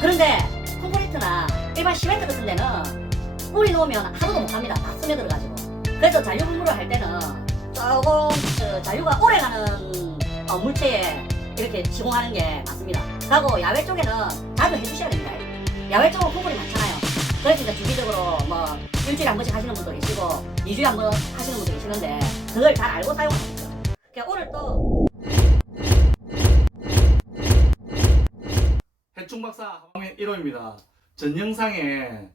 그런데 콘크리트나 일반 시멘트 같은 데는 물이 넣으면 하루도 못 갑니다. 다 스며들어가지고. 그래서 잔류 분무를 할 때는 조금 잔류가 오래가는 물체에 이렇게 시공하는 게 맞습니다. 그리고 야외 쪽에는 자주 해주셔야 됩니다. 야외 쪽은 콘크리트 많잖아요. 그래서 이제 주기적으로 뭐 일주일에 한 번씩 하시는 분도 계시고 2주에 한 번 하시는 분도 계시는데 그걸 잘 알고 사용하십시오. 그러니까 오늘 또 해충박사 화면 1호입니다. 전 영상에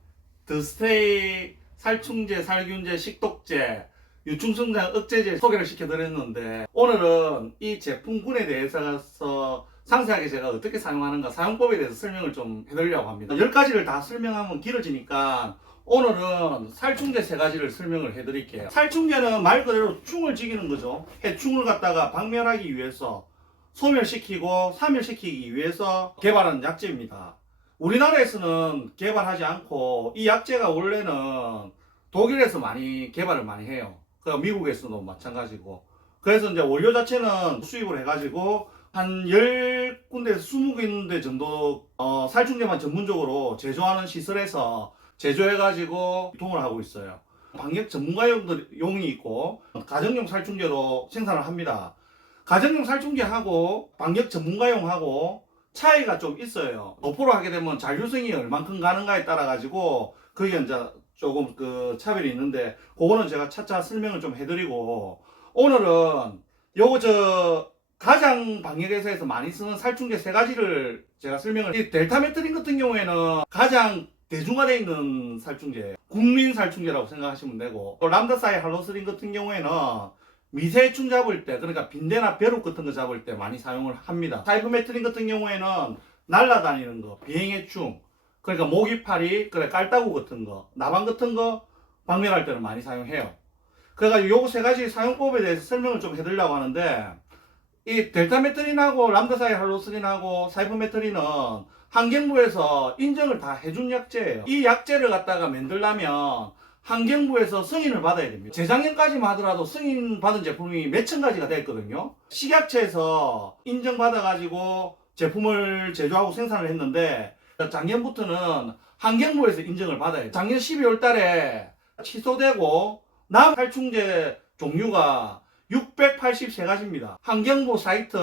더스테이 살충제, 살균제, 식독제, 유충성장 억제제 소개를 시켜드렸는데 오늘은 이 제품군에 대해서 상세하게 제가 어떻게 사용하는가 사용법에 대해서 설명을 좀 해드리려고 합니다. 10가지를 다 설명하면 길어지니까 오늘은 살충제 3가지를 설명을 해드릴게요. 살충제는 말 그대로 충을 죽이는 거죠. 해충을 갖다가 박멸하기 위해서 소멸시키고 사멸시키기 위해서 개발한 약제입니다. 우리나라에서는 개발하지 않고 이 약제가 원래는 독일에서 개발을 많이 해요. 그 미국에서도 마찬가지고. 그래서 이제 원료 자체는 수입을 해가지고 한 10군데에서 20군데 정도 살충제만 전문적으로 제조하는 시설에서 제조해가지고 유통을 하고 있어요. 방역 전문가용이 있고 가정용 살충제로 생산을 합니다. 가정용 살충제하고 방역 전문가용하고 차이가 좀 있어요. 도포로 하게 되면 잔류성이 얼만큼 가는가에 따라 가지고 그게 이제 조금 그 차별이 있는데 그거는 제가 차차 설명을 좀 해드리고 오늘은 요거 가장 방역회사에서 많이 쓰는 살충제 3가지를 제가 설명을 이 델타메트린 같은 경우에는 가장 대중화되어 있는 살충제예요. 국민 살충제라고 생각하시면 되고 또 람다사이 할로스린 같은 경우에는 미세해충 잡을 때 그러니까 빈대나 벼룩 같은 거 잡을 때 많이 사용을 합니다. 사이버메트린 같은 경우에는 날아다니는 거 비행해충 그러니까 모기파리 깔따구 같은 거 나방 같은 거 박멸할 때는 많이 사용해요. 그래가지고 요거 3가지 사용법에 대해서 설명을 좀 해드리려고 하는데 이 델타메트린하고 람다사이 할로스린하고 사이버메트린은 환경부에서 인정을 다 해준 약제예요. 이 약제를 갖다가 만들려면 환경부에서 승인을 받아야 됩니다. 재작년까지만 하더라도 승인 받은 제품이 몇천 가지가 됐거든요. 식약처에서 인정받아가지고 제품을 제조하고 생산을 했는데 작년부터는 환경부에서 인정을 받아야 돼요. 작년 12월 달에 취소되고 남은 살충제 종류가 683가지입니다. 환경부 사이트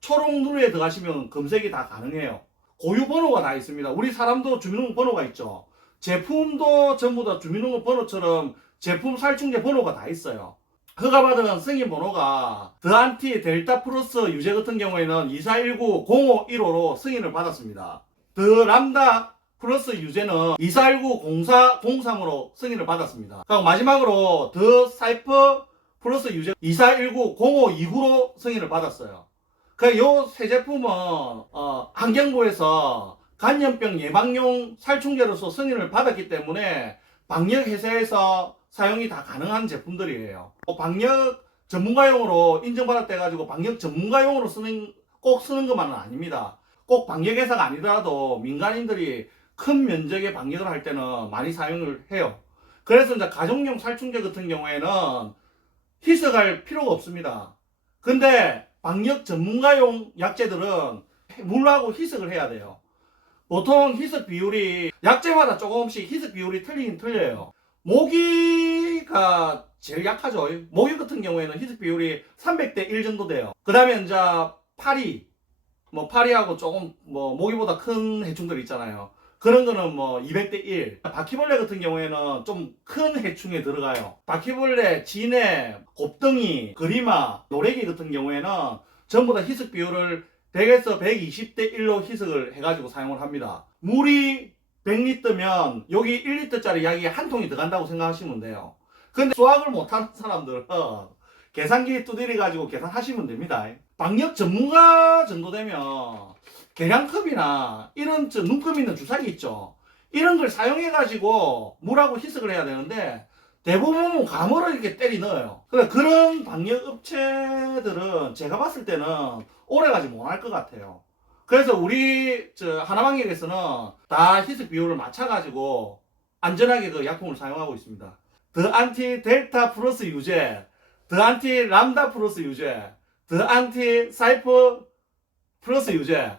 초록누리에 들어가시면 검색이 다 가능해요. 고유 번호가 다 있습니다. 우리 사람도 주민등록 번호가 있죠. 제품도 전부 다 주민등록 번호처럼 제품 살충제 번호가 다 있어요. 허가받은 승인 번호가 더안티 델타 플러스 유제 같은 경우에는 2419-0515로 승인을 받았습니다. 더 람다 플러스 유제는 2419-0403으로 승인을 받았습니다. 그리고 마지막으로 더 사이퍼 플러스 유제 2419-0529로 승인을 받았어요. 요 세 제품은 환경부에서 간염병 예방용 살충제로서 승인을 받았기 때문에 방역회사에서 사용이 다 가능한 제품들이에요. 방역 전문가용으로 인정받았다 해가지고 방역 전문가용으로 꼭 쓰는 것만은 아닙니다. 꼭 방역회사가 아니더라도 민간인들이 큰 면적의 방역을 할 때는 많이 사용을 해요. 그래서 이제 가정용 살충제 같은 경우에는 희석할 필요가 없습니다. 근데 방역 전문가용 약제들은 물하고 희석을 해야 돼요. 보통 희석 비율이 약제마다 조금씩 희석 비율이 틀리긴 틀려요. 모기가 제일 약하죠. 모기 같은 경우에는 희석 비율이 300대 1 정도 돼요. 그 다음에 이제 파리하고 조금 모기보다 큰 해충들 있잖아요. 그런 거는 200대 1. 바퀴벌레 같은 경우에는 좀 큰 해충에 들어가요. 바퀴벌레, 진해, 곱덩이, 그리마, 노래기 같은 경우에는 전부 다 희석 비율을 100에서 120대 1로 희석을 해가지고 사용을 합니다. 물이 100리터면 여기 1리터짜리 약이 한 통이 들어간다고 생각하시면 돼요. 근데 수학을 못하는 사람들은 계산기 두드려 가지고 계산하시면 됩니다. 방역 전문가 정도 되면 계량컵이나 이런 눈금 있는 주사기 있죠. 이런 걸 사용해 가지고 물하고 희석을 해야 되는데 대부분은 감으로 이렇게 때리 넣어요. 그런 방역 업체들은 제가 봤을 때는 오래가지 못할 것 같아요. 그래서 우리 하나방역에서는 다 희석 비율을 맞춰가지고 안전하게 그 약품을 사용하고 있습니다. 더 안티 델타 플러스 유제, 더 안티 람다 플러스 유제, 더 안티 사이퍼 플러스 유제.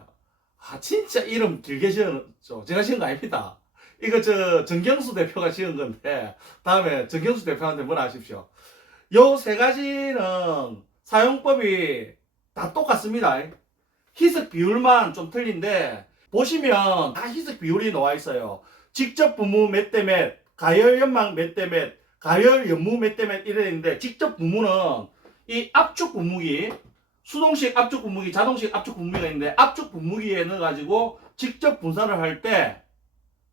진짜 이름 길게 지었죠. 제가 지은 거 아닙니다. 이거 정경수 대표가 지은 건데, 다음에 정경수 대표한테 뭐라 하십시오. 요 세 가지는 사용법이 다 똑같습니다. 희석 비율만 좀 틀린데, 보시면 다 희석 비율이 나와 있어요. 직접 분무 몇 대 몇, 가열 연막 몇 대 몇, 가열 연무 몇 대 몇 이래 있는데, 직접 분무는 이 압축 분무기, 수동식 압축 분무기, 자동식 압축 분무기가 있는데, 압축 분무기에 넣어가지고 직접 분사를 할 때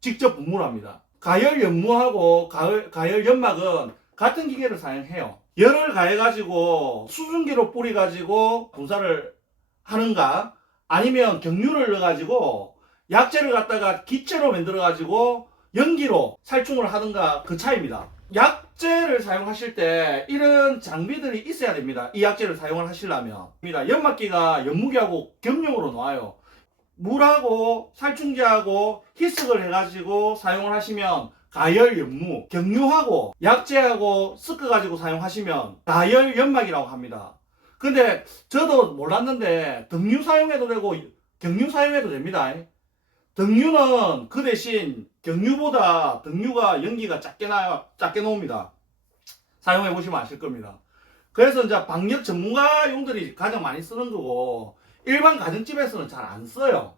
직접 분무를 합니다. 가열 연무하고 가열 연막은 같은 기계를 사용해요. 열을 가해가지고 수증기로 뿌려가지고 분사를 하는가, 아니면 경유를 넣어가지고 약재를 갖다가 기체로 만들어가지고 연기로 살충을 하든가 그 차이입니다. 약재를 사용하실 때 이런 장비들이 있어야 됩니다. 이 약재를 사용을 하시려면. 연막기가 연무기하고 겸용으로 나와요. 물하고 살충제하고 희석을 해가지고 사용을 하시면 가열 연무, 경유하고 약재하고 섞어가지고 사용하시면 가열 연막이라고 합니다. 근데 저도 몰랐는데 등유 사용해도 되고 경유 사용해도 됩니다. 등유는 그 대신 경유보다 등유가 연기가 작게 나옵니다. 사용해 보시면 아실 겁니다. 그래서 이제 방역 전문가용들이 가장 많이 쓰는 거고, 일반 가정집에서는 잘 안 써요.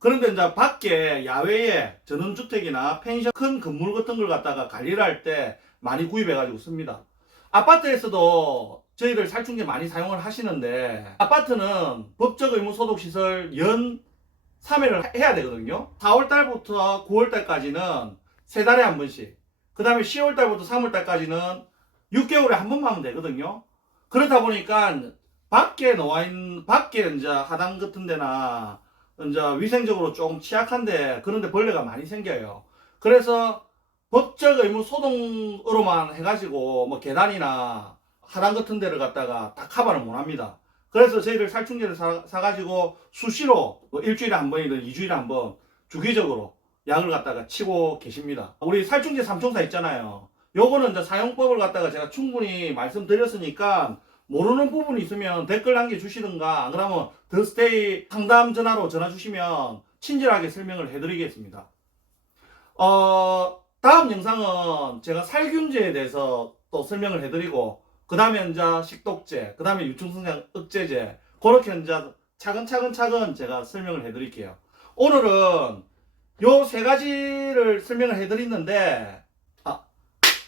그런데 이제 밖에 야외에 전원주택이나 펜션 큰 건물 같은 걸 갖다가 관리를 할 때 많이 구입해 가지고 씁니다. 아파트에서도 저희들 살충제 많이 사용을 하시는데, 아파트는 법적 의무 소독 시설 연 3회를 해야 되거든요. 4월달부터 9월달까지는 3달에 한 번씩, 그 다음에 10월달부터 3월달까지는 6개월에 한 번만 하면 되거든요. 그렇다 보니까 밖에 이제 하단 같은 데나 이제 위생적으로 조금 취약한데, 그런데 벌레가 많이 생겨요. 그래서 법적 의무 소독으로만 해가지고 뭐 계단이나 하단 같은 데를 갖다가 다 커버를 못 합니다. 그래서 저희들 살충제를 사가지고 수시로 뭐 일주일에 한 번이든 2주일에 한 번 주기적으로 약을 갖다가 치고 계십니다. 우리 살충제 삼총사 있잖아요. 요거는 이제 사용법을 갖다가 제가 충분히 말씀드렸으니까 모르는 부분이 있으면 댓글 남겨주시든가, 안 그러면 더스테이 상담 전화로 전화 주시면 친절하게 설명을 해드리겠습니다. 다음 영상은 제가 살균제에 대해서 또 설명을 해드리고, 그 다음에 이제 식독제, 그 다음에 유충성장 억제제, 그렇게 이제 차근차근 제가 설명을 해드릴게요. 오늘은 요 세 가지를 설명을 해드리는데,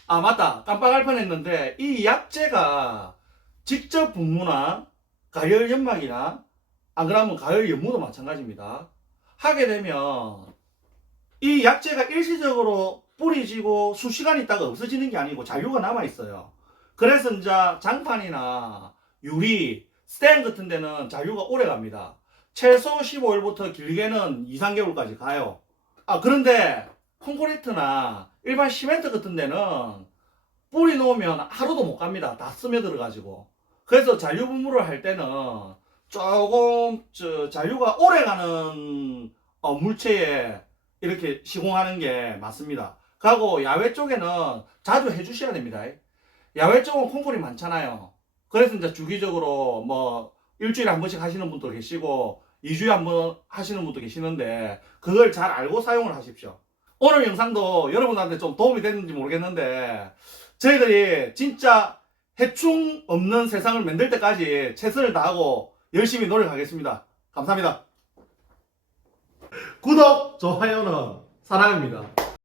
맞다. 깜빡할 뻔했는데, 이 약재가 직접 분무나 가열 연막이나, 안 그러면 가열 연무도 마찬가지입니다. 하게 되면 이 약재가 일시적으로 뿌리지고 수시간 있다가 없어지는 게 아니고 잔류가 남아있어요. 그래서 이제 장판이나 유리, 스텐 같은 데는 잔류가 오래 갑니다. 최소 15일부터 길게는 2, 3개월까지 가요. 그런데 콘크리트나 일반 시멘트 같은 데는 뿌리 놓으면 하루도 못 갑니다. 다 스며들어 가지고. 그래서 잔류 분무를 할 때는 조금 잔류가 오래 가는 물체에 이렇게 시공하는 게 맞습니다. 그리고 야외 쪽에는 자주 해주셔야 됩니다. 야외 쪽은 콩쿨이 많잖아요. 그래서 이제 주기적으로 뭐 일주일에 한 번씩 하시는 분도 계시고 2주에 한 번 하시는 분도 계시는데, 그걸 잘 알고 사용을 하십시오. 오늘 영상도 여러분한테 좀 도움이 됐는지 모르겠는데, 저희들이 진짜 해충 없는 세상을 만들 때까지 최선을 다하고 열심히 노력하겠습니다. 감사합니다. 구독, 좋아요는 사랑입니다.